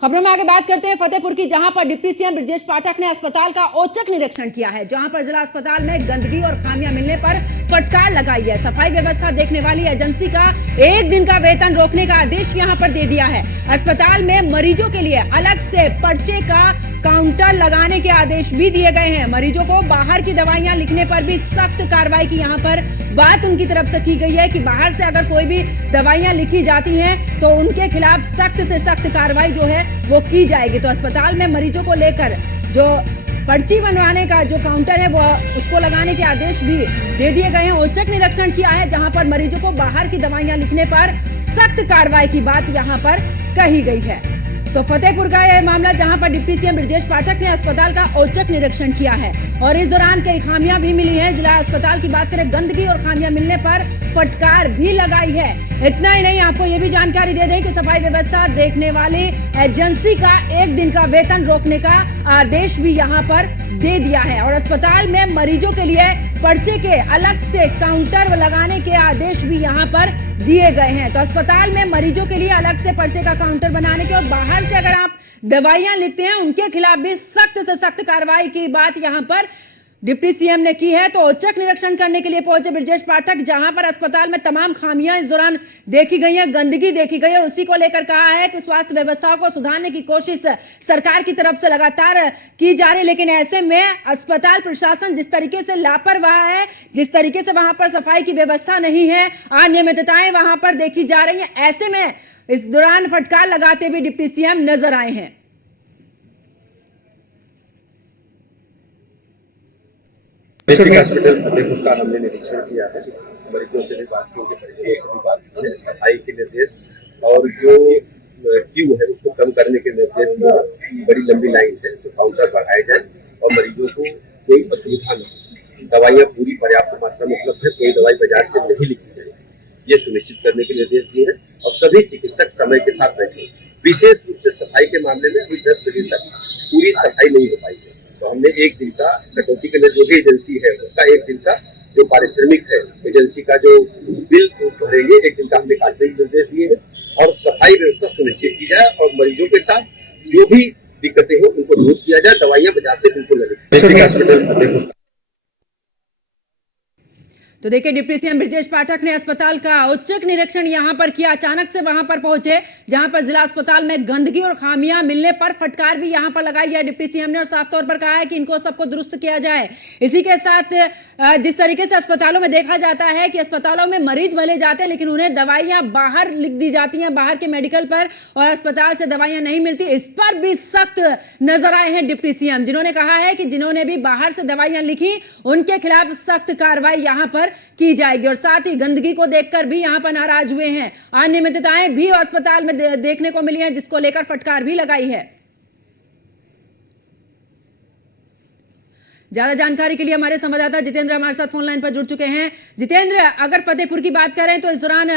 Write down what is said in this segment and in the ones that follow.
खबरों में आगे बात करते हैं फतेहपुर की, जहां पर डिप्टी सीएम ब्रजेश पाठक ने अस्पताल का औचक निरीक्षण किया है, जहां पर जिला अस्पताल में गंदगी और खामियां मिलने पर फटकार लगाई है। सफाई व्यवस्था देखने वाली एजेंसी का 1 दिन का वेतन रोकने का आदेश यहां पर दे दिया है। अस्पताल में मरीजों के लिए अलग से पर्चे का काउंटर लगाने के आदेश भी दिए गए हैं। मरीजों को बाहर की दवाइयां लिखने पर भी सख्त कार्रवाई की यहां पर बात उनकी तरफ से की गई है कि बाहर से अगर कोई भी दवाइयां लिखी जाती हैं तो उनके खिलाफ सख्त से सख्त कार्रवाई जो है वो की जाएगी। तो अस्पताल में मरीजों को लेकर जो पर्ची बनवाने का जो काउंटर है वो उसको लगाने के आदेश भी दे दिए गए हैं। औचक निरीक्षण किया है, जहां पर मरीजों को बाहर की दवाइयां लिखने पर सख्त कार्रवाई की बात यहां पर कही गई है। तो फतेहपुर का यह मामला, जहां पर डिप्टी सीएम ब्रजेश पाठक ने अस्पताल का औचक निरीक्षण किया है और इस दौरान कई खामियां भी मिली हैं। जिला अस्पताल की बात करें, गंदगी और खामियां मिलने पर फटकार भी लगाई है। इतना ही नहीं, आपको ये भी जानकारी दे दें कि सफाई व्यवस्था देखने वाली एजेंसी का 1 दिन का वेतन रोकने का आदेश भी यहां पर दे दिया है और अस्पताल में मरीजों के लिए पर्चे के अलग से काउंटर लगाने के आदेश भी यहां पर दिए गए हैं। तो अस्पताल में मरीजों के लिए अलग से पर्चे का काउंटर बनाने के और बाहर से अगर आप दवाइयां लिखते हैं उनके खिलाफ भी सख्त से सख्त कार्रवाई की बात यहां पर डिप्टी सीएम ने की है। तो औचक निरीक्षण करने के लिए पहुंचे ब्रजेश पाठक, जहां पर अस्पताल में तमाम खामियां इस दौरान देखी गई हैं, गंदगी देखी गई है और उसी को लेकर कहा है कि स्वास्थ्य व्यवस्थाओं को सुधारने की कोशिश सरकार की तरफ से लगातार की जा रही है। लेकिन ऐसे में अस्पताल प्रशासन जिस तरीके से लापरवाह है, जिस तरीके से वहां पर सफाई की व्यवस्था नहीं है, अनियमितताएं वहां पर देखी जा रही है, ऐसे में इस दौरान फटकार लगाते हुए डिप्टी सीएम नजर आए हैं। डिस्ट्रिक्ट हॉस्पिटल फतेहपुर का हमने निरीक्षण किया है, मरीजों से भी बात की, उनके परिजनों से भी बात की है। सफाई के निर्देश और जो क्यू है उसको कम करने के निर्देश दिए। बड़ी लंबी लाइन है तो काउंटर बढ़ाए जाए और मरीजों को कोई असुविधा न हो। दवाइयाँ पूरी पर्याप्त मात्रा में उपलब्ध है, कोई दवाई बाजार से नहीं लिखी जाए, ये सुनिश्चित करने के निर्देश दिए हैं और सभी चिकित्सक समय के साथ बैठे। विशेष रूप से सफाई के मामले में अभी 10 बजे तक पूरी सफाई नहीं हो पाई है, तो हमने 1 दिन का कटौती के लिए जो भी एजेंसी है उसका 1 दिन का जो पारिश्रमिक है, एजेंसी का जो बिल भरेंगे 1 दिन का हमने काटने के निर्देश दिए हैं और सफाई व्यवस्था सुनिश्चित की जाए और मरीजों के साथ जो भी दिक्कतें हो उनको दूर किया जाए। दवाइयां बाजार से बिल्कुल न लें। District hospital Fatehpur. तो देखिए, डिप्टी सीएम ब्रजेश पाठक ने अस्पताल का औचक निरीक्षण यहां पर किया। अचानक से वहां पर पहुंचे जहां पर जिला अस्पताल में गंदगी और खामियां मिलने पर फटकार भी यहां पर लगाई है डिप्टी सीएम ने और साफ तौर पर कहा है कि इनको सबको दुरुस्त किया जाए। इसी के साथ जिस तरीके से अस्पतालों में देखा जाता है कि अस्पतालों में मरीज भले जाते हैं लेकिन उन्हें दवाइयां बाहर लिख दी जाती हैं, बाहर के मेडिकल पर, और अस्पताल से दवाइयां नहीं मिलती, इस पर भी सख्त नजर आए हैं डिप्टी सीएम, जिन्होंने कहा है कि जिन्होंने भी बाहर से दवाइयां लिखी उनके खिलाफ सख्त कार्रवाई यहां पर की जाएगी। और साथ ही गंदगी को देखकर भी यहां पर नाराज हुए हैं। अनियमितताएं भी अस्पताल में देखने को मिली हैं, जिसको लेकर फटकार भी लगाई है। ज्यादा जानकारी के लिए हमारे संवाददाता जितेंद्र हमारे साथ फोन लाइन पर जुड़ चुके हैं। जितेंद्र, अगर फतेहपुर की बात करें तो इस दौरान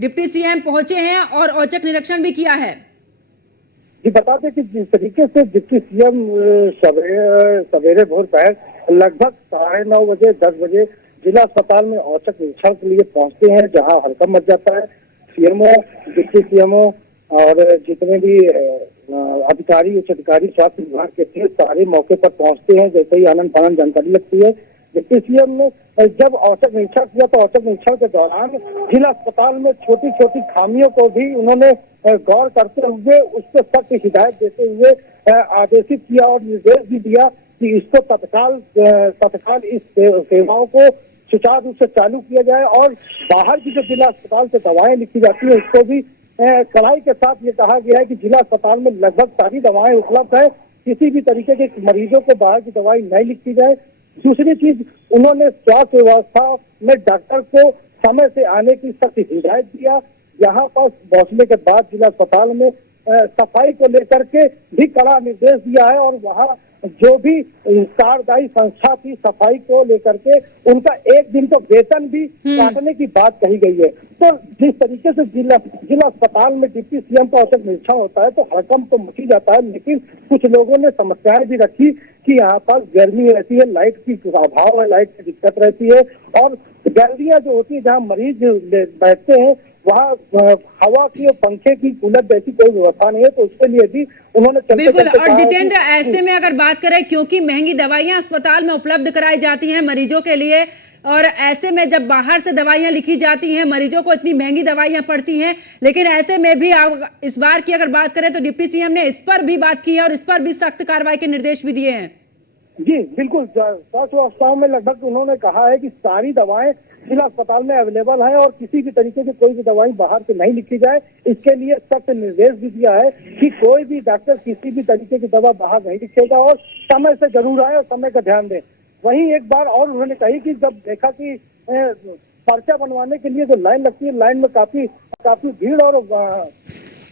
डिप्टी सीएम पहुंचे हैं और औचक निरीक्षण भी किया है। जी, बता दें कि जिस तरीके से डिप्टी सीएम सवेरे भोर पहर लगभग 9:30 बजे 10 बजे जिला अस्पताल में औचक निरीक्षण के लिए पहुंचते हैं, जहां हड़कंप मच जाता है। सीएमओ, डिप्टी सीएमओ और जितने भी अधिकारी, उच्च अधिकारी स्वास्थ्य विभाग के थे, सारे मौके पर पहुंचते हैं। जैसे ही आनंद फानंद जानकारी लगती है, डिप्टी सीएम ने जब औचक निरीक्षण किया तो औचक निरीक्षण के दौरान जिला अस्पताल में छोटी छोटी खामियों को भी उन्होंने गौर करते हुए उस पर सख्त हिदायत देते हुए आदेशित किया और निर्देश भी दिया कि इसको तत्काल इस सेवाओं को सुचारू रूप से चालू किया जाए और बाहर की जो जिला अस्पताल से दवाएं लिखी जाती है उसको भी कड़ाई के साथ ये कहा गया है कि जिला अस्पताल में लगभग सारी दवाएं उपलब्ध है, किसी भी तरीके के मरीजों को बाहर की दवाई नहीं लिखी जाए। दूसरी चीज, उन्होंने स्वास्थ्य व्यवस्था में डॉक्टर को समय से आने की सख्त हिदायत दिया। यहाँ पर पहुंचने के बाद जिला अस्पताल में सफाई को लेकर के भी कड़ा निर्देश दिया है और वहाँ जो भी कार्यदायी संस्था थी सफाई को लेकर के उनका 1 दिन का वेतन भी काटने की बात कही गई है। तो जिस तरीके से जिला अस्पताल में डिप्टी सीएम का औचक निरीक्षण होता है तो हड़कंप तो मची जाता है, लेकिन कुछ लोगों ने समस्याएं भी रखी कि यहाँ पर गर्मी रहती है, लाइट की अभाव है, लाइट की दिक्कत रहती है और गैलरियां जो होती है जहाँ मरीज बैठते हैं वहाँ हवा की और पंखे की कूलर जैसी कोई व्यवस्था नहीं है, तो उसके लिए भी उन्होंने बिल्कुल। और जितेंद्र, ऐसे में अगर बात करें, क्योंकि महंगी दवाइयां अस्पताल में उपलब्ध कराई जाती हैं मरीजों के लिए, और ऐसे में जब बाहर से दवाइयां लिखी जाती हैं मरीजों को इतनी महंगी दवाइयां पड़ती हैं, लेकिन ऐसे में भी इस बार की अगर बात करें तो डिप्टी सीएम ने इस पर भी बात की है और इस पर भी सख्त कार्रवाई के निर्देश भी दिए हैं। जी बिल्कुल, स्वास्थ्य व्यवस्थाओं में लगभग उन्होंने कहा है कि सारी दवाएं जिला अस्पताल में अवेलेबल है और किसी भी तरीके की कोई भी दवाई बाहर से नहीं लिखी जाए। इसके लिए सख्त निर्देश भी दिया है कि कोई भी डॉक्टर किसी भी तरीके की दवा बाहर नहीं लिखेगा और समय से जरूर आए और समय का ध्यान दें। वहीं एक बार और उन्होंने कही कि जब देखा कि पर्चा बनवाने के लिए जो लाइन लगती है, लाइन में काफी भीड़ और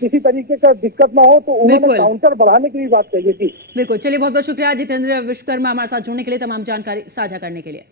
किसी तरीके का दिक्कत ना हो, तो उन्होंने काउंटर बढ़ाने की भी बात कही थी। बिल्कुल, चलिए बहुत बहुत शुक्रिया जितेंद्र विश्वकर्मा हमारे साथ जुड़ने के लिए, तमाम जानकारी साझा करने के लिए।